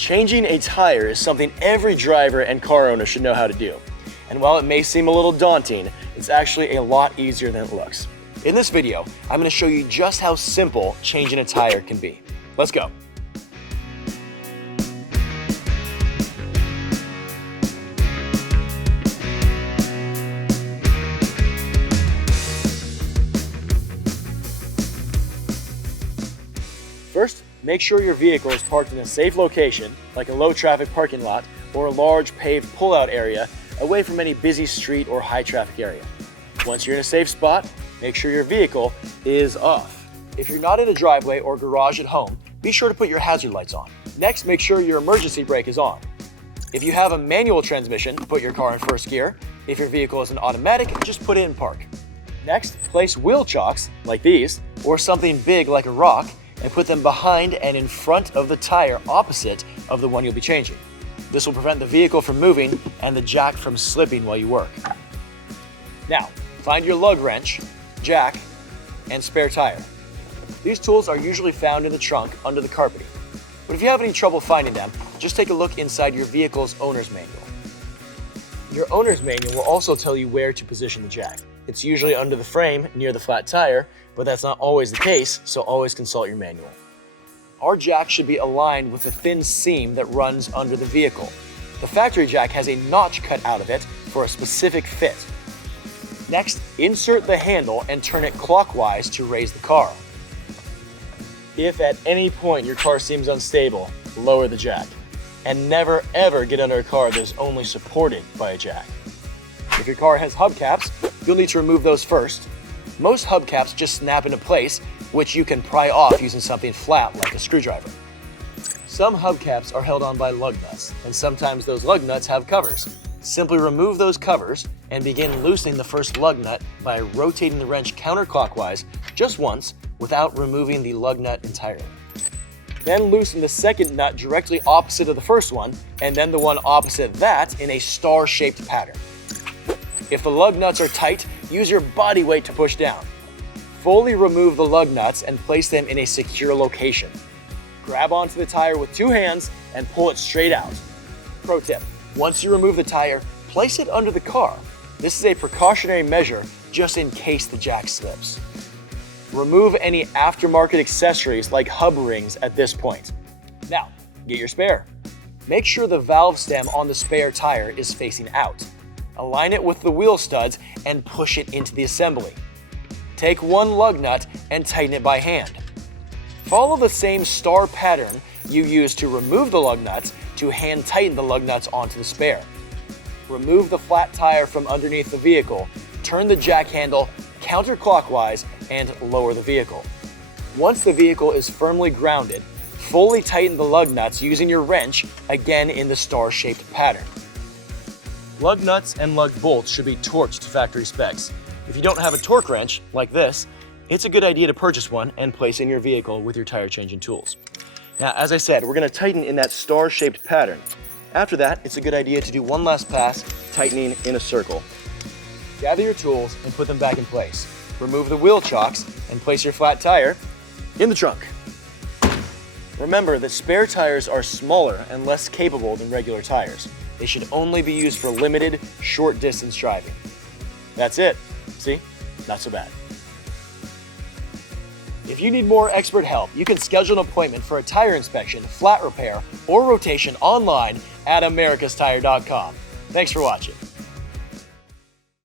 Changing a tire is something every driver and car owner should know how to do. And while it may seem a little daunting, it's actually a lot easier than it looks. In this video, I'm going to show you just how simple changing a tire can be. Let's go. First, make sure your vehicle is parked in a safe location, like a low-traffic parking lot or a large paved pull-out area, away from any busy street or high-traffic area. Once you're in a safe spot, make sure your vehicle is off. If you're not in a driveway or garage at home, be sure to put your hazard lights on. Next, make sure your emergency brake is on. If you have a manual transmission, put your car in first gear. If your vehicle is an automatic, just put it in park. Next, place wheel chocks, like these, or something big like a rock, and put them behind and in front of the tire opposite of the one you'll be changing. This will prevent the vehicle from moving and the jack from slipping while you work. Now, find your lug wrench, jack, and spare tire. These tools are usually found in the trunk under the carpeting. But if you have any trouble finding them, just take a look inside your vehicle's owner's manual. Your owner's manual will also tell you where to position the jack. It's usually under the frame near the flat tire, but that's not always the case, so always consult your manual. Our jack should be aligned with the thin seam that runs under the vehicle. The factory jack has a notch cut out of it for a specific fit. Next, insert the handle and turn it clockwise to raise the car. If at any point your car seems unstable, lower the jack. And never ever get under a car that is only supported by a jack. If your car has hubcaps, you'll need to remove those first. Most hubcaps just snap into place, which you can pry off using something flat like a screwdriver. Some hubcaps are held on by lug nuts, and sometimes those lug nuts have covers. Simply remove those covers and begin loosening the first lug nut by rotating the wrench counterclockwise just once without removing the lug nut entirely. Then loosen the second nut directly opposite of the first one, and then the one opposite that in a star-shaped pattern. If the lug nuts are tight, use your body weight to push down. Fully remove the lug nuts and place them in a secure location. Grab onto the tire with two hands and pull it straight out. Pro tip, once you remove the tire, place it under the car. This is a precautionary measure just in case the jack slips. Remove any aftermarket accessories like hub rings at this point. Now, get your spare. Make sure the valve stem on the spare tire is facing out. Align it with the wheel studs and push it into the assembly. Take one lug nut and tighten it by hand. Follow the same star pattern you used to remove the lug nuts to hand tighten the lug nuts onto the spare. Remove the flat tire from underneath the vehicle, turn the jack handle counterclockwise, and lower the vehicle. Once the vehicle is firmly grounded, fully tighten the lug nuts using your wrench, again in the star-shaped pattern. Lug nuts and lug bolts should be torqued to factory specs. If you don't have a torque wrench, like this, it's a good idea to purchase one and place in your vehicle with your tire changing tools. Now, as I said, we're going to tighten in that star-shaped pattern. After that, it's a good idea to do one last pass, tightening in a circle. Gather your tools and put them back in place. Remove the wheel chocks and place your flat tire in the trunk. Remember that spare tires are smaller and less capable than regular tires. They should only be used for limited, short-distance driving. That's it. See? Not so bad. If you need more expert help, you can schedule an appointment for a tire inspection, flat repair, or rotation online at americastire.com. Thanks for watching.